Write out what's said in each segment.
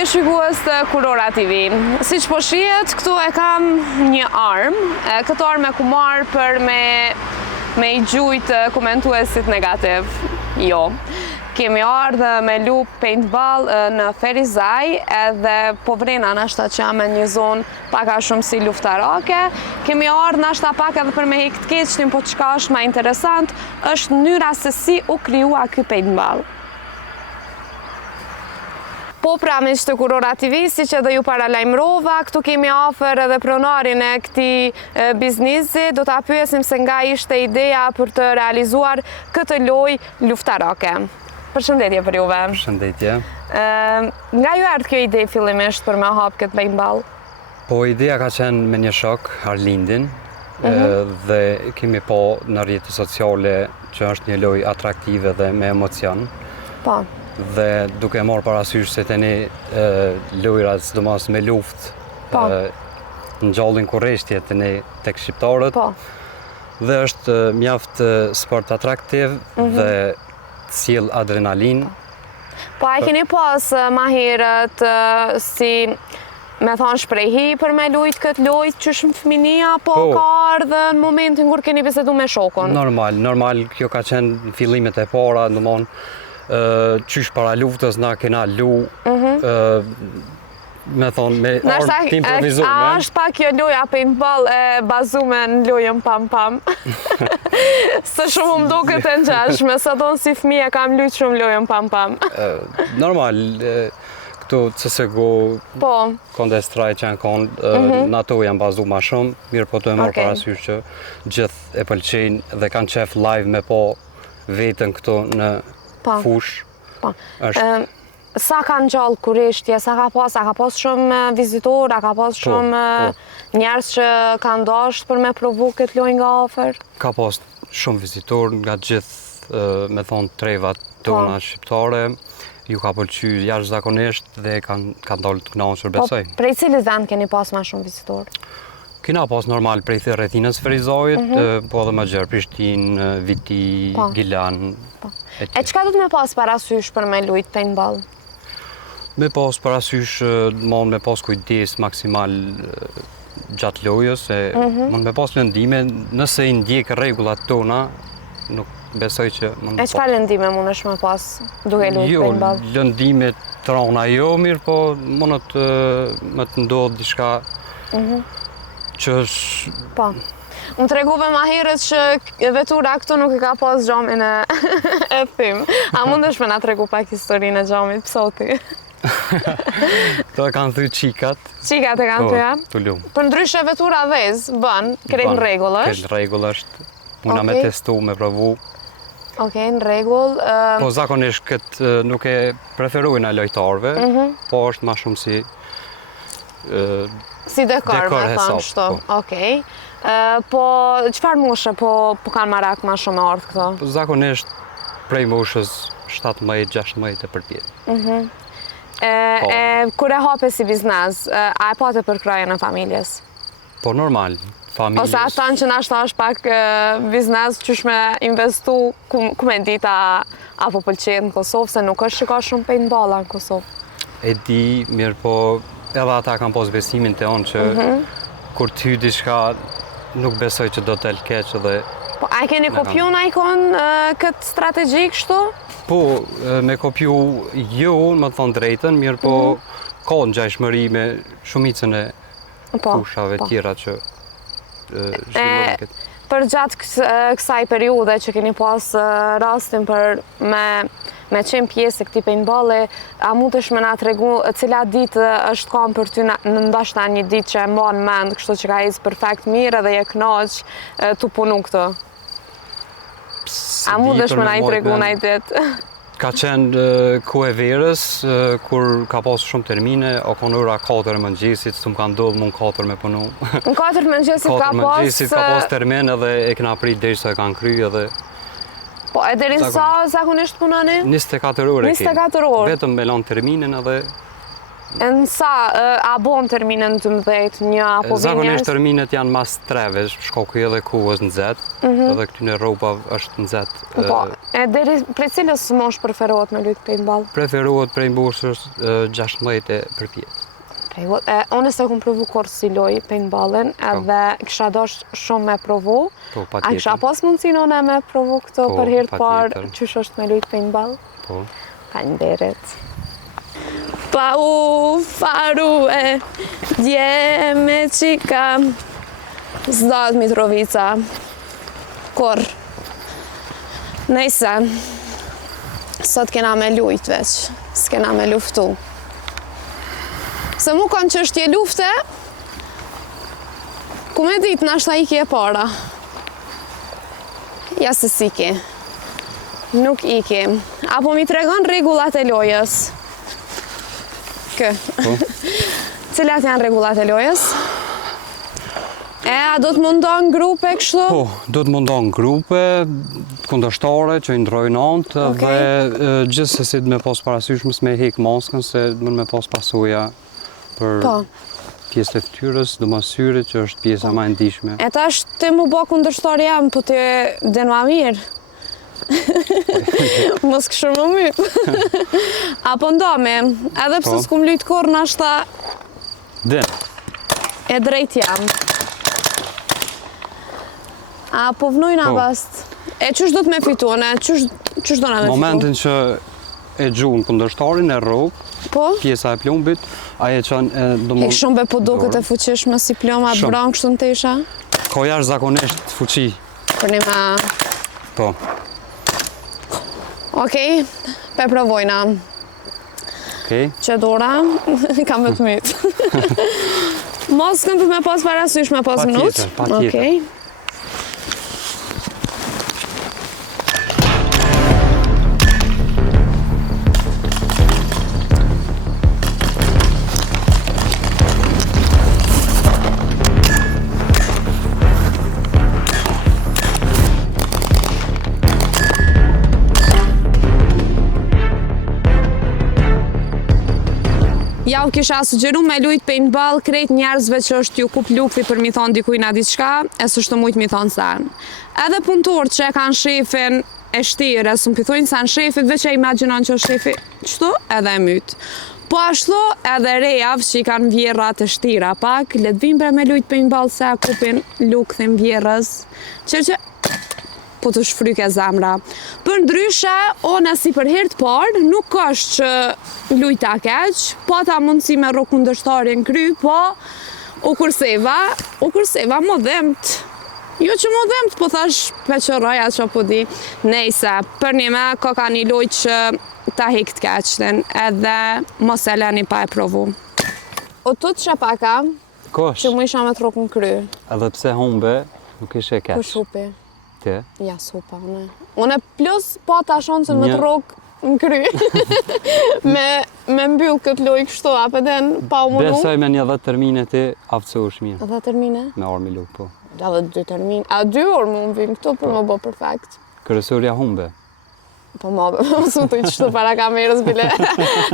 përshëndetje shikues të Kurora TV. Siç po shihet, këtu e kam një armë. Këtë armë e ku marr për me i gjujt komentuesit negativ. Jo. Kemi ardhë me lup paintball në Ferizaj edhe po vrena nashta që jam në një zonë paka shumë si luftarake. Kemi ardhë nashta pak edhe për me hik të keqnin, po çka është ma interesant është mënyra se si u krijua ky paintball. Po pra me që të Kurora TV, si që dhe ju paralajmërova, këtu kemi afër edhe pronarin e këtij biznisi, do ta pyesim se nga ishte ideja për të realizuar këtë lojë luftarake. Përshëndetje për juve. Përshëndetje. Nga ju erdhë kjo ide fillimisht për me hap këtë paintball? Po ideja ka qenë me një shok, Arlindin, dhe kemi po në rrjetet sociale që është një lojë atraktive dhe me emocion. Po. Dhe duke marrë parasysh se tani lojrat sidomos me luftë ngjallin kurreshtje tani tek shqiptarët. Po. Dhe është mjaft sport atraktiv dhe sjell adrenalin. Po a keni pas ma herët si me thonë shprejhi për me lujt këtë lojt që shumë fëminia, po ka ardhë në momentin kur keni bisedu me shokun? Normal, kjo ka qenë fillimet e para, domthon qysh para luftës na kena lu, me thonë, me armë të improvizume. A është pa kjo loja paintball e bazume në lojën pam-pam? Së shumë më do këtë e ngjashme, sa donë si fëmija kam lujt shumë lojën pam-pam. Normal, këtu CSGO, Counter-Strike që janë konë, në ato janë bazu ma shumë, mirë po të e marrë parasysh që gjithë e pëlqejnë dhe kanë qef live me po vetën këtu në fush. Sa kanë gjallë kurreshtje, sa ka pas shumë vizitor, ka pas shumë njerëz që kanë dashur për me provu këtë lojë nga afër? Ka pas shumë vizitor nga gjithë, me thonë, trevat tona shqiptare. Ju ka pëlqyer jashtëzakonisht dhe kanë dalë të kënaqur, besoj. Po, prej cilit vend keni pas më shumë vizitor? Kena pas normal prej rrethinës Ferizajit, po edhe më gjerë, Prishtinë, Viti, Gilan. E çka do të me pas parasysh për me lujt paintball? Me pas parasysh, mund me pas kujdes maksimal gjatë lojës, mund me pas lëndime, nëse i ndjek rregullat tona, nuk besoj që mund me pas. E çfarë lëndime mund është me pas duke lujt paintball? Jo, lëndime të rona jo, mirë, po mund të ndodhë diçka që është... Po. Më treguve ma herët që vetura këtu nuk i ka pas xhamin e thym. A mundesh me na tregu pak historinë e xhamit, psoti? Këto e kanë thy qikat. Qikat e kanë thy, ja? Po, të lumë. Për ndryshe vetura vez, bën, krejt në rregull është? Krejt në rregull është. Muna me testu, me provu. Okej, në rregull. Po zakonisht këtë nuk e preferojnë a lojtarve, po është ma shumë si... Si dekor, me thonë shto. Okej. Po, qëfar moshe po kanë marak ma shumë ardhë këto? Zakonisht prej moshës 17-16 e përpjet. Kur e hape si biznes, a e pate për krajën e familjes? Po normal, familjes. Ose ata që nashta është pak biznes që shme investu, ku me dita apo pëlqenë në Kosovë, se nuk është që ka shumë paintballa në Kosovë? E di, mirë po, edhe ata kanë pos besimin të onë që kur t'hy diçka nuk besoj që do të keq edhe... Po, a keni kopju në ikon këtë strategji kështu? Po, me kopju jo, më të thonë drejten, mirë po ka në gjajshmëri me shumicën e fushave tjera që zhvilluar këtë. Për gjatë kësaj periude që keni pas rastin për me qenë pjesë e këtij paintballi, a mundesh me na tregu cila ditë është kam për ty në ndoshta një ditë që e mban mend, kështu që ka ecë perfekt mirë dhe je kënaq tu punu këtu? A mundesh me na i tregu një ditë? Ka qenë ku e verës, kur ka pas shumë termine, o konë ora 4 e mëngjesit, s'u më ka ndodhë mund 4 me punu. Në 4 mëngjesit ka pas... 4 mëngjesit ka pas termin edhe e kena prit derisa e kanë kry edhe... Po, e derin sa zakonisht punani? 24 orë e kemi. 24 orë? Vetëm me lanë terminin edhe Nësa, a bon terminën 12, një apo vjen Zakonisht terminet janë mas 3-ve, shkoku edhe kuës nxehtë, edhe këtyne rroba është nxehtë. Po, e deri prej cilës mosh preferohet me lujt paintball? Preferohet prej mbushës 16 për pjetë. Unë se kom provu kur si loj paintballin, edhe kisha dosh shumë me provu. Po, A kisha pas mundësin une me provu këto për herë të parë qysh është me lujt paintball? Po. Faleminderit. Pa u faru e dje me qika Zdat Mitrovica Kur Nejse Sot kena me lujt veç S'kena me luftu Se mu kanë çështje lufte Ku me dit nashta iki e para Ja se s'iki Nuk iki Apo mi tregon rregullat e lojës Cilat janë rregullat e lojës? A do të mundon grupe kështu? Po, do të mundon grupe, kundërshtare që i ndrojnë antë dhe gjithsesi me pas parasysh mos me hek maskën se mund me pas pasuja për pjesën e fytyrës, domasyrit që është pjesa më e ndihshme. E tash ti mu bë kundërshtar jam, po ti den ma mirë. Mos kështu më myp. Apo ndome, edhe pse s'kum lujt kur nashta Den. E drejt jam. Apo vnojna bast. E qysh do të me fitone? Qysh do na me fitone? Momentin që e gjun kundërshtarin e rrok, pjesa e plumbit, aje që e shumë be po duket e fuqishme si ploma bron kështu në tesha? Ka jashtëzakonisht fuqi. Për një ma... Po. Okej, pe provojna. Okej. Që dora, kam me të mytë. Mos kënë për me pas parasysh me pas minut. Pa tjetër. Ja u kisha sugjeru me lujt paintball krejt njerëzve që është ju kup lukthi për mi thonë dikujna diçka, e së shtë mujt mi thonë sen. Edhe punëtor që e kanë shefin e shtire, së më pithojnë sen shefit, veç e imaginon që shefi qëto edhe e mytë. Po ashtu edhe rejav që i kanë vjerrat e shtira pak, le të vim për me lujt paintball se kupin lukthin vjerës, që po të shfryke zemra. Për ndryshe, one si për herë të parë, nuk është që lujta keq, po ta mundësi me ro kundërshtarin kry, po u kurseva më dhimt. Jo që më dhimt, po thash peqëroja që po di. Nejse, për një me, ka një lujt që ta hik të keqtin, edhe mos e leni pa e provu. O të të shapaka, që mu isha me të rokën kry. Edhe pse humbe, nuk ishe keq. Kush hupi? Ti? Ja, supa, une. Une plus po ta shonë me të rokë në kry. Me mbyll këtë lojë kështu, apeten pa u mundu. Besoj me një 10 termine ti aftësohesh mirë. 10 termine? Me orë mi lukë, po. Edhe 2 termine. A 2 orë më vim këtu për më bë perfekt. Kërësurja humbe. Po më su të i qështu para kamerës bile.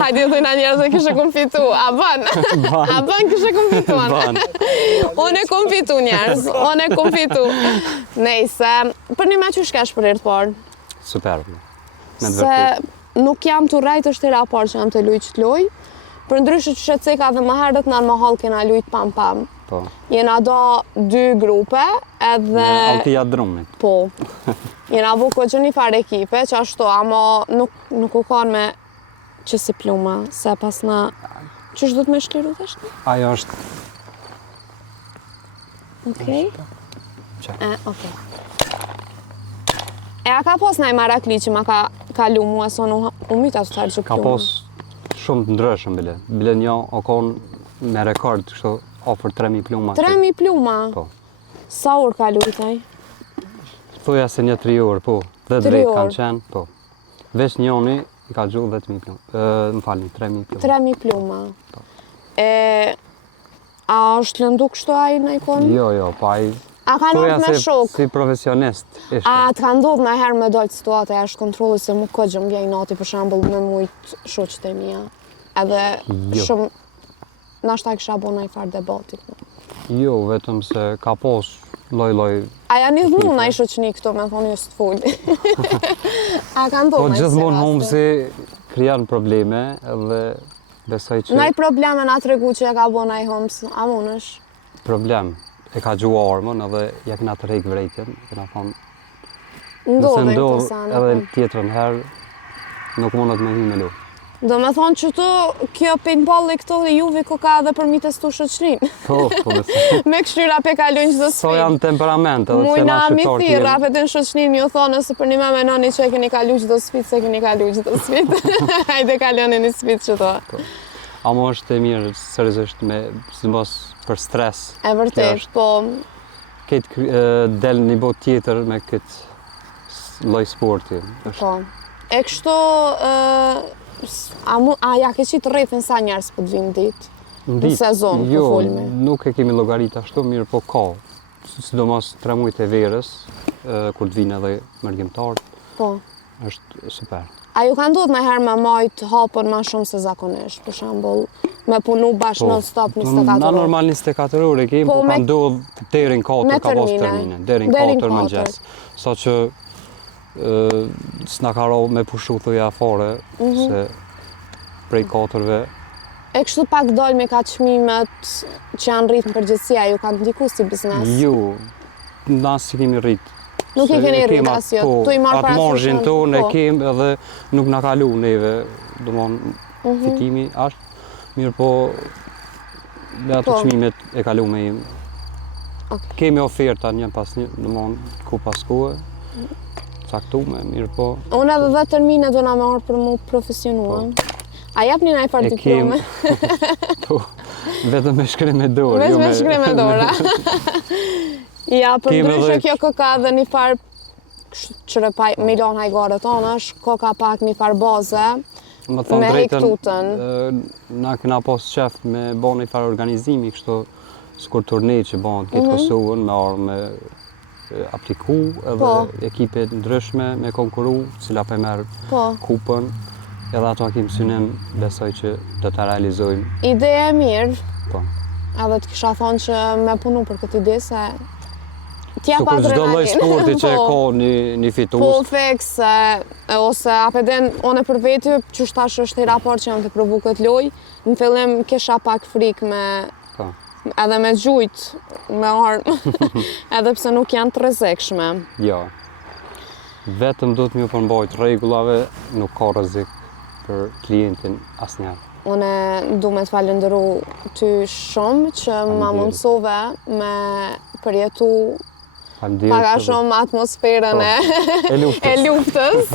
Hajdi të thujna njerës e kështë kom fitu. A ban? A ban kështë kom fitu? Ban. One kom fitu njerës. One kom fitu. Nejse, për një me që shkesh për herë të parë? Superb. Se nuk jam të rajt është tira parë që jam të lujt që të luj. Për ndryshë që shetë ceka dhe më herët në mahal kena lujt pam. Po. Jena do 2 grupe edhe... Altia drumit. Po. Jena bu këtë një farë ekipe që ashtu, ama nuk u kanë me që si pluma, se pas na... Qështë du të me shliru të shtë? Ajo është... Okej. Okej. E a ka pos na i marakli që ma ka lumu e son u myta të tarë që pluma? Ka pos shumë të ndryshëm bile. Bile një o konë me rekord, kështu ofër 3.000 pluma. 3.000 pluma? Po. Sa orë ka lujtaj? Thuja se një 3 orë, po. Dhe drejt kanë qenë, po. Veç njoni i ka gjuhë 10.000 pluma. Më falni, 3.000 pluma. 3.000 pluma. Po. A është lëndu kështu ajë në ikonë? Jo, po ajë... A ka ndodhë me shok? Si profesionist ishte. A të ka ndodhë me herë me dojtë situatë e ashtë kontrolli se mu këtë gjëmë vjej nati për shambull me mujtë shoqët e mija? Edhe shumë nashta kisha bo ndonjë farë debati. Jo, vetëm se ka pos lloj-lloj. A janë idhmu ndaj shoqni këto, me thonë ju s'tfull. A kanë Po ndodhur gjithmonë humbsi krijon probleme edhe besoj që ndaj probleme na tregu që ja ka bo ndaj humps, a munësh? problem e ka gjuar armën edhe ja kena të rejkë vrejtjen, kena thonë Ndodhen nëse këto ndodh sana. edhe tjetrën herë nuk mundet me hy me lu. Do me thonë që kjo paintballi këto dhe juve ko ka edhe për mi testu shoqnin. Po besoj. Me kështyra pe kalojnë çdo So sfidë. janë temperament edhe pse Mujna na mi shqiptar thirr, apetën shoqnin ju thonë se për një me menoni që e keni kalu çdo sfidë, se keni kalu çdo sfidë. Hajde kaloni një sfidë që to. Amo është e mirë seriozisht me sidomos për stres. E vërtet, po. Këtë del një botë tjetër me këtë lloj sporti. Po. E kështu, a ja ke qitë rrethin sa njerës për të vinë ditë? Në sezon, jo, po folme. nuk e kemi llogarit ashtu, mirë po ka. Sidomos 3 muajt e verës, kur të vinë edhe mërgjimtarët, Po. është super. A ju ka ndodhur ndonjëherë me majt hapën më shumë se zakonisht, për shembull, me punu bash non-stop 24 Na orë? normal 24 orë kemi, po ka ndodhur deri në 4 me ka pas termine. termine, deri në Deri në 4 katër. mëngjes. Saqë s'na ka rrohur me pushu thuja fare, se prej 4-ve. E kështu pak dol me ka çmimet që janë rritë në përgjithësia, ju kanë ndiku si biznes? Jo, na si kemi rrit. Nuk i keni rrit asjo, tu i marrë atë parasysh margin në- tonë e po. kemi edhe nuk na kalu neve, domthonë fitimi është, mirë po me ato Po. çmimet e kalu me im. Okej. Kemi oferta një pas një, domthonë ku pas kohe, caktume, mirë po. Unë edhe 10 termine do na marr për mu profesionua. A japni ndaj farë E kem- diplome? Po, vetëm me shkrim me dorë. Veç jo me shkrim me dora. Ja, për Kemi ndryshe edhe- kjo koka edhe një farë qëre pa milion hajgare tonë, është koka pak një farë baze. Më thonë me drejtën, hektutën. na kena pas qef me bo një farë organizimi, kështu s'kur turne që bon këtë Kosovën, me arë me apliku edhe Po. ekipe ndryshme me konkuru, cila pe merë Po, kupën, edhe ato kim synim besoj që do të realizojmë. ideja e mirë, Po. edhe të kisha thonë që me punu për këtë ide se t'jap Kur çdo lloj adrenalin. sporti që Po. ka një fitues, Po fix, ose apeden, one për veti, që shtash është i raport që jam të provu këtë loj, në fillim kisha pak frikë me, po. edhe me gjujt, me armë, edhe pse nuk janë të rrezikshme. Jo. Vetëm do të më përmbajt rregullave, nuk ka rrezik për klientin asnjëherë. Une du me të falenderu ty shumë që ma Faleminderit. mundësove me përjetu Faleminderit. paka shumë atmosferën e luftës. e luftës.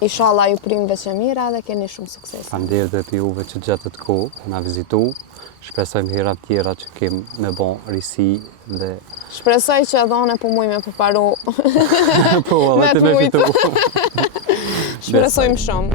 Inshallah ju prim veç e mira dhe keni shumë sukses. Faleminderit dhe për juve që gjetët kohë na vizitu. Shpresojmë hera tjera që kem me bon risi dhe Shpresoj që edhe one po muj me përparu po edhe Me të me t'mujt. fitu. Shpresojmë shumë.